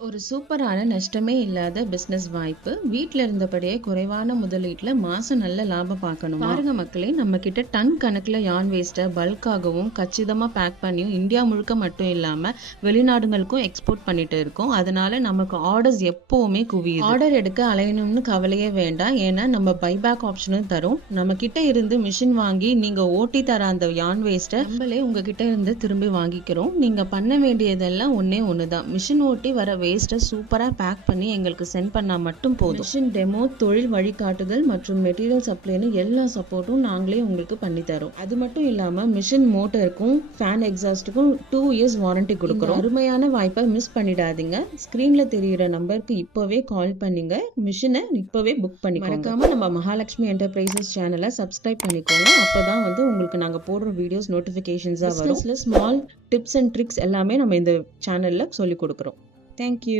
ஒரு சூப்பரான நஷ்டமே இல்லாத பிசினஸ் வாய்ப்பு. வீட்ல இருந்தபடியே குறைவான முதலீட்டுல மாசம் நல்ல லாபம் பார்க்கணும். பாருங்க மக்களே, நம்ம கிட்ட டன் கணக்குல யான் வேஸ்ட்டை பல்காகவும் கச்சிதமா பேக் பண்ணியும் இந்தியா முழுக்க மட்டும் இல்லாம வெளிநாடுகளுக்கும் எக்ஸ்போர்ட் பண்ணிட்டு இருக்கோம். அதனால நமக்கு ஆர்டர்ஸ் எப்பவுமே குவியுது. ஆர்டர் எடுக்க அலையணும்னு கவலையே வேண்டாம். ஏன்னா நம்ம பைபேக் ஆப்ஷனும் தரும். நம்ம கிட்ட இருந்து மிஷின் வாங்கி நீங்க ஓட்டி தர அந்த யான் வேஸ்ட்டை நம்மளே உங்ககிட்ட இருந்து திரும்பி வாங்கிக்கிறோம். நீங்க பண்ண வேண்டியதெல்லாம் ஒன்னே ஒண்ணுதான். மிஷின் ஓட்டி வர வேஸ்ட்டை சூப்பரா பேக் பண்ணி எங்களுக்கு சென்ட் பண்ணா மட்டும் போதும். மிஷின் டெமோ, தொழில் வழிகாட்டுதல் மற்றும் மெட்டீரியல் சப்ளைன்னு எல்லா சப்போர்ட்டும் நாங்களே உங்களுக்கு பண்ணி தரோம். அது மட்டும் இல்லாம மிஷின் மோட்டருக்கும் ஃபேன் எக்ஸாஸ்டுக்கும் 2 இயர்ஸ் வாரண்டி கொடுக்குறோம். அருமையான வாய்ப்பை மிஸ் பண்ணிடாதீங்க. ஸ்கிரீன்ல தெரியுற நம்பருக்கு இப்பவே கால் பண்ணுங்க. மிஷினை இப்பவே புக் பண்ணிக்கோங்க. மறக்காம நம்ம மகாலட்சுமி என்டர்பிரைசஸ் சேனலை சப்ஸ்கிரைப் பண்ணிக்கோங்க. அப்பதான் உங்களுக்கு நாங்க போடுற வீடியோஸ் நோட்டிபிகேஷன்ஸா வரும். ஸ்மால் டிப்ஸ் அண்ட் ட்ரிக்ஸ் எல்லாமே நம்ம இந்த சேனல்ல சொல்லி கொடுக்குறோம். Thank you.